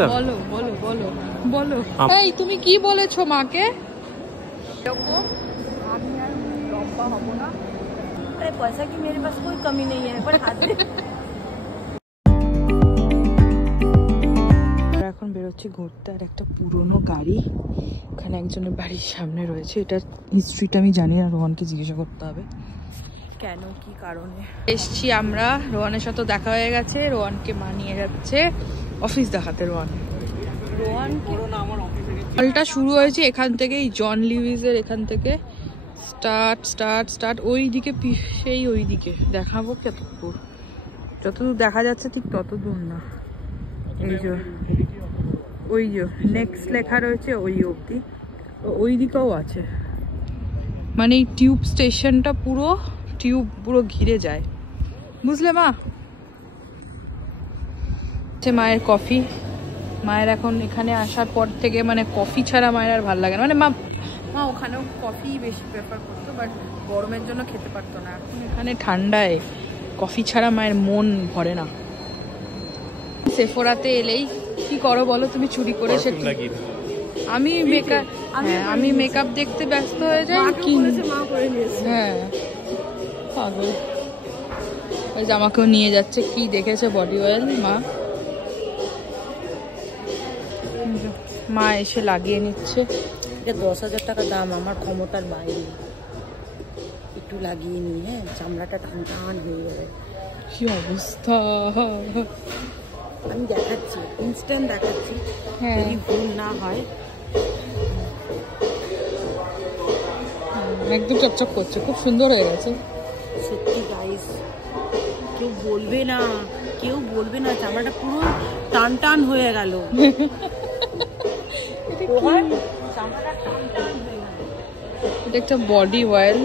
খেতে হবে? বলো বলো বলো বলো। এই তুমি কি বলেছো মাকে? এরকম আমি আর লম্বা হব না। अरे पैसा की मेरे पास कोई कमी नहीं है पर हाथ दे। এখন বেরোচ্ছি ঘুরতে। আর একটা পুরনো গাড়ি ওখানে একজনের বাড়ির সামনে রয়েছে। এটা হিস্ট্রিটা আমি জানি না, রোহনকে জিজ্ঞাসা করতে হবে কেন কি কারণে এসছি আমরা। রোহনের সাথে দেখা হয়ে গেছে, রোহনকে মা নিয়ে যাচ্ছে অফিস দেখাতে। রোহনটা শুরু হয়েছে এখান থেকেই, জন লিউইসের এখান থেকে স্টার্ট স্টার্ট স্টার্ট ওই দিকে, সেই ওই দিকে দেখাবো কত দূর, যতদূর দেখা যাচ্ছে ঠিক তত দূর না। এই যে ওই যে নেক্সট লেখা রয়েছে ওই অবধি, ওই দিকেও আছে। মানে এই টিউব স্টেশনটা পুরো টিউব পুরো ঘিরে যায়, বুঝলে মা? মায়ের কফি, মায়ের এখন এখানে আসার পর থেকে মানে কফি ছাড়া মায়ের আর ভালো লাগে না। মানে মা ওখানেও কফি বেশি প্রেফার করতো, বাট গরমের জন্য খেতে পারতো না। এখন এখানে ঠান্ডায় কফি ছাড়া মায়ের মন ভরে না। সেফোরাতে এলেই কি করো বলো তুমি চুরি করে? আমি মেকআপ দেখতে ব্যস্ত হয়ে যাই। হ্যাঁ পাগল। ওই জামাকেও নিয়ে যাচ্ছে, কি দেখেছে বডি অয়েল মা এসে লাগিয়ে নিচ্ছে। এটা 10,000 টাকা দাম, আমার ক্ষমতার বাইরে। একটু লাগিয়ে নি, হ্যাঁ চামড়াটা টান টান হয়ে যাবে। কি অবস্থা, আমি দেখাচ্ছি, ইনস্ট্যান্ট দেখাচ্ছি, যদি ভুল না হয়। একদম চকচক করছে, খুব সুন্দর হয়ে গেছে সত্যি গাইস। কেউ বলবে না চামড়াটা পুরো টান টান হয়ে গেল। এটা একটা বডি অয়েল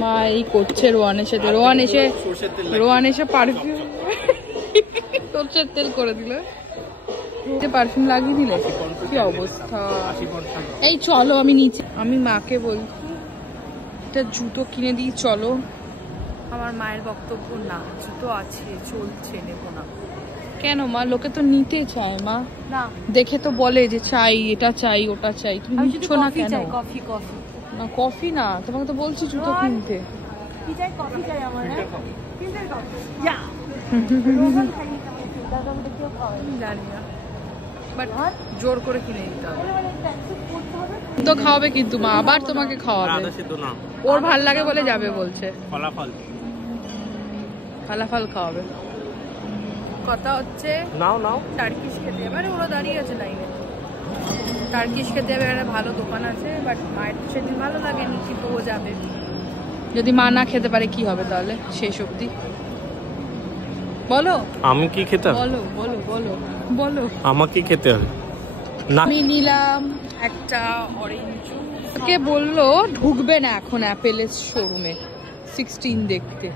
মা এই করছে রোহানের সাথে। রোহান এসে পারফিউম সরষের তেল করে দিল, পারফিউম লাগিয়ে দিলে। কি অবস্থা। এই চলো আমি নিচে, আমি মাকে বলছি একটা জুতো কিনে দিই চলো। আমার মায়ের বক্তব্য না, জুতো আছে চলছে, নেবো না। কেন মা? লোকে তো নিতে চায় মা, না দেখে তো বলে যে চাই, এটা চাই, ওটা চাই। তুমি নিচ্ছ না কেন? কফি না কফি না, তোমাকে তো বলছি জুতো কিনতে। কি চাই? কফি চাই আমার। জানি না, বাট জোর করে কিনে দিতে হবে। তো খাওয়াবে কিন্তু মা, আবার তোমাকে খাওয়াবে। ওর ভাল লাগে বলে যাবে বলছে। ফালাফল খাওয়াবে। কথা হচ্ছে নাও টার্কিশ খেতে যাবে। মানে ওরা দাঁড়িয়ে আছে লাইনে, টার্কিশ খেতে যাবে। একটা ভালো দোকান আছে, বাট মায়ের সেদিন ভালো লাগেনি, কিন্তু ও যাবে। যদি মা না খেতে পারে কি হবে তাহলে শেষ অবধি? বলো আমি কি খেতে হবে? বলো বলো বলো বলো আমাকে খেতে হবে না। আমি নিলাম একটা অরেঞ্জ জুস। কে বললো ঢুকবে না এখন অ্যাপেলের শোরুমে 16 দেখতে,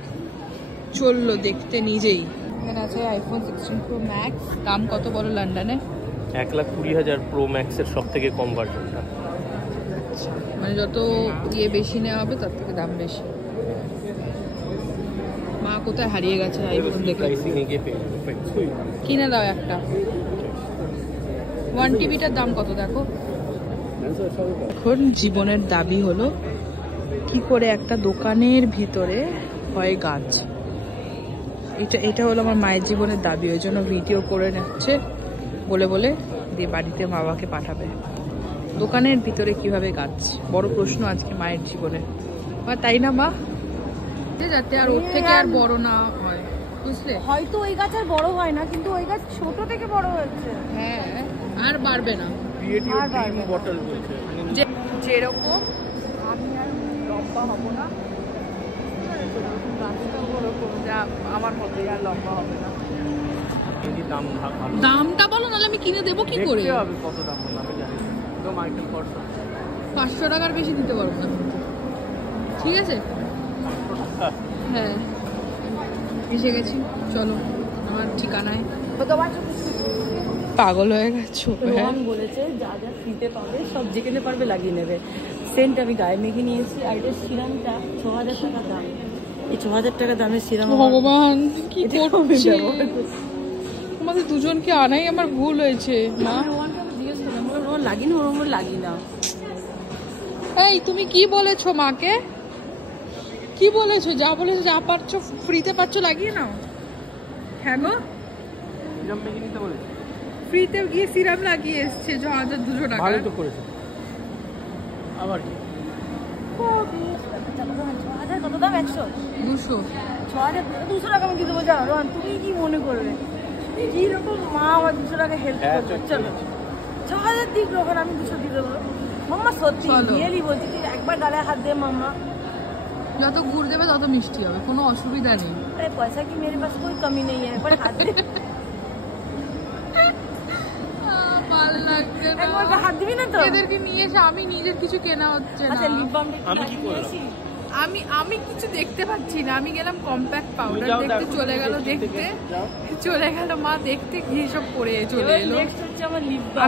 চললো দেখতে নিজেই। এখানে আছে আইফোন 16 প্রো ম্যাক্স। দাম কত বলো লন্ডনে? 1,20,000 প্রো ম্যাক্সের সব থেকে কম ভার্সনটা। মানে যত বেশি নেওয়া হবে তার থেকে দাম বেশি। মা কোথায় হারিয়ে গেছে আইফোন দেখে। কিনে দাও একটা। 1 টিবিটার দাম কত দেখো। এখন জীবনের দাবি হলো কি করে একটা দোকানের ভিতরে হয় গাছ। এটা হলো আমার মায়ের জীবনের দাবি। ওই জন্য ভিডিও করে নিচ্ছে বলে দিয়ে বাড়িতে মা বাবাকে পাঠাবে। দোকানের ভিতরে কিভাবে গাছ, বড় প্রশ্ন আজকে মায়ের জীবনে। তাই না মা? যাতে আর ওর থেকে আর বড় না হয়, বুঝলে? হয়তো ওই গাছ আর বড় হয় না, কিন্তু ওই গাছ ছোট থেকে বড় হচ্ছে। হ্যাঁ, আর বাড়বে না। যেরকম আমি আর লম্বা হব না, আমার মতো আর লম্বা হবে না। দামটা বলো, নাহলে আমি কিনে দেবো কি করে? 500 টাকার বেশি দিতে পারবো না, ঠিক আছে? হ্যাঁ এসে গেছি, চলো আমার ঠিকানায়। পাগল হয়ে গেছো। বলেছে যা যা ফ্রিতে পাবে সব যেখানে পারবে লাগিয়ে নেবে। সেন্ট আমি গায়ে মেখে নিয়েছি, আর এটা সিরামটা 6,000 টাকা দাম। এই 6,000 টাকা দামের সিরাম ভগবান কি করছে। তোমাদের দুজনকে আনাই আমার ভুল হয়েছে মা। রোহানকে আমি জিজ্ঞেস করলাম, রোহান লাগি না, ওর লাগি না। এই তুমি কি বলেছো মাকে? কি বলেছো? যা বলেছো, যা পারছো ফ্রিতে পাচ্ছ লাগিয়ে নাও। হ্যাঁ গো, ফ্রিতে গিয়ে সিরাম লাগিয়ে এসছে 2,200 টাকা। ভালো তো করেছে। আবার কি? কত দাম? 100 200 200 টাকা আমি দিতে বলছি। রোহান তুমি কি মনে করবে কি রকম মা আমার 200 টাকা হেল্প করবে? চলো 6,000 দিক রোহান, আমি 200 দিয়ে দেবো। মাম্মা সত্যি রিয়েলি বলছি, তুই একবার গালে হাত দে মাম্মা। যত গুড় দেবে তত মিষ্টি হবে, কোনো অসুবিধা নেই। আরে পয়সা কি মেরে পাস কোই কমি নেই, একবার হাত দে। ভালো লাগছে না। একবার হাত দিবি না তো? এদেরকে নিয়ে এসে আমি নিজের কিছু কেনা হচ্ছে না। আচ্ছা লিপ বাম আমি কি করলাম? আমি কিছু দেখতে পাচ্ছি না। আমি গেলাম কম্প্যাক্ট পাউডার দেখতে, চলে গেল দেখতে, চলে গেল মা দেখতে, গিয়ে সব পরে চলে এলো। নেক্সট হচ্ছে আমার লিপ বাম।